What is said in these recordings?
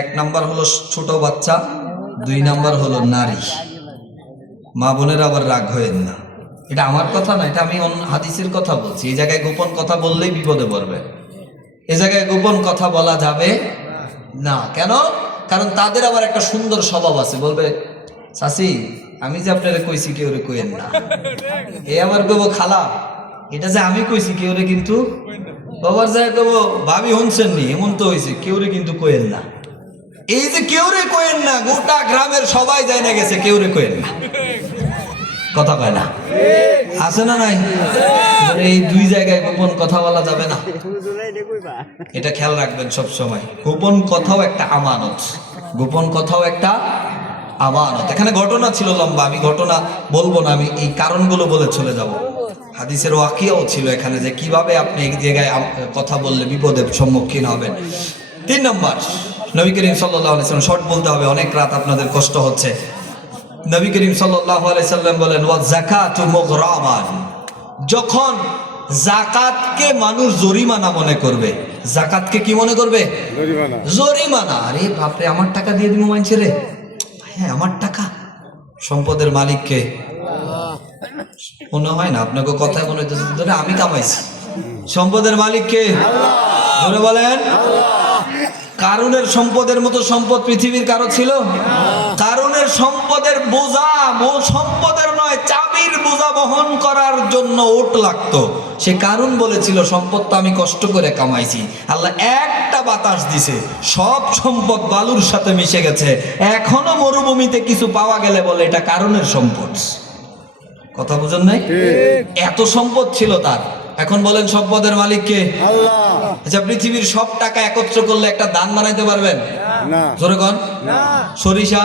এক নাম্বার হলো ছোট বাচ্চা, দুই নাম্বার হলো নারী। মা বোনেরা আবার রাগ হয়েন না, এটা আমার কথা না, এটা আমি হাদিসের কথা বলছি। এই জায়গায় গোপন কথা বললেই বিপদে পড়বে। এই জায়গায় গোপন কথা বলা যাবে না। কেন? কারণ তাদের আবার একটা সুন্দর স্বভাব আছে, বলবে চাচি আমি যে আপনারা কইছি কেউ রে কইেন না। এ আবার কইবো খালা এটা যে আমি কইছি কেউ রে কিন্তু, বাবার যায় কইবো ভাবি শুনছেন নি এমন তো হয়েছে, কেউ রে কিন্তু কইেন না। এই যে কেউ রে কইেন না, গোটা গ্রামের সবাই যায় না গেছে কেউ রে কইেন না, কথা কয় না, আছে না নাই? এই দুই জায়গায় গোপন কথা বলা যাবে না, এটা খেয়াল রাখবেন সব সময়। গোপন কথাও একটা আমানত, গোপন কথাও একটা আমানত। এখানে ঘটনা ছিল লম্বা, আমি ঘটনা বলবো না, আমি এই কারণগুলো বলে চলে যাব। হাদিসের ওয়াকিয়াও ছিল এখানে যে কিভাবে আপনি এই জায়গায় কথা বললে বিপদের সম্মুখীন হবেন। 3 নম্বর, নবী করিম সাল্লাল্লাহু আলাইহি ওয়াসাল্লাম, শর্ট বলতে হবে, অনেক রাত আপনাদের কষ্ট হচ্ছে। নবী করিম সাল্লাল্লাহু আলাইহি সাল্লাম বলেন ওয়া যাকাতু মুগরামান, যখন যাকাতকে মানুষ জরিমানা মনে করবে, যাকাতকে কি মনে করবে? জরিমানা। আরে বাপরে, আমার টাকা দিয়ে দিব মানছে রে, হ্যাঁ আমার টাকা। সম্পদের মালিককে মনে হয় না, আপনাকে কথায় মনে হচ্ছে ধরে আমি কামাইছি। সম্পদের মালিককে ধরে বলেন। কারুনের সম্পদের মতো সম্পদ পৃথিবীর কারো ছিল? কারুনের সম্পদের বোঝা, সম্পদের নয় চাবির বোঝা বহন করার জন্য ওট লাগতো। সে কারুন বলেছিল সম্পদ তো আমি কষ্ট করে কামাইছি, আল্লাহ একটা বাতাস দিছে, সব সম্পদ বালুর সাথে মিশে গেছে, এখনো মরুভূমিতে কিছু পাওয়া গেলে বলে এটা কারুনের সম্পদ। কথা বুঝেন নাই? এত সম্পদ ছিল তার। এখন বলেন সম্পদের মালিক কে? আল্লাহ। আচ্ছা, পৃথিবীর সব টাকা একত্র করলে একটা দান বানাইতে পারবেন? না। জোরে কোন? না। সরিষা?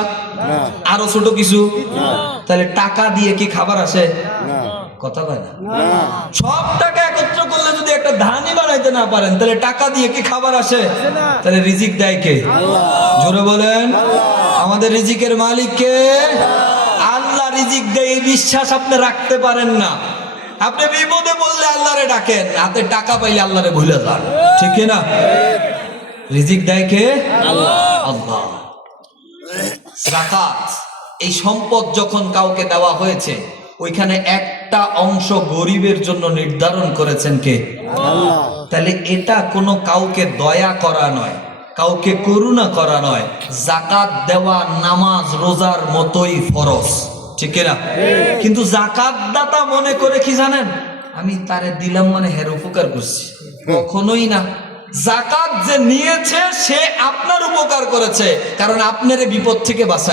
না। আরো ছোট কিছু? না। তাহলে টাকা দিয়ে কি খাবার আসে? না। কথা কয় না। না। সব টাকা একত্র করলে যদি একটা ধানই বানাইতে না পারেন তাহলে টাকা দিয়ে কি খাবার আসে? না। তাহলে রিজিক দেয় কে? আল্লাহ। জোরে বলেন। আল্লাহ। আমাদের রিজিকের মালিক কে? আল্লাহ রিজিক দেয়, এই বিশ্বাস আপনি রাখতে পারেন না। আপনি বিপদে বললে আল্লাহরে ডাকেন, হাতে টাকা পাইলে আল্লাহরে ভুলে যান, ঠিক না? রিজিক দেয় কে? আল্লাহ। আল্লাহ। যাকাত, এই সম্পদ যখন কাউকে দেওয়া হয়েছে ওইখানে একটা অংশ গরিবের জন্য নির্ধারণ করেছেন কে? আল্লাহ। তাহলে এটা কোনো কাউকে দয়া করা নয়, কাউকে করুণা করা নয়। যাকাত দেওয়া নামাজ রোজার মতোই ফরজ, ঠিক না? কিন্তু যাকাত দাতা মনে করে কি জানেন, আমি তারে দিলাম মানে হের উপকার করছি, কখনোই না। যাকাত যে নিয়েছে সে আপনার উপকার করেছে, কারণ আপনার বিপদ থেকে বাঁচায়।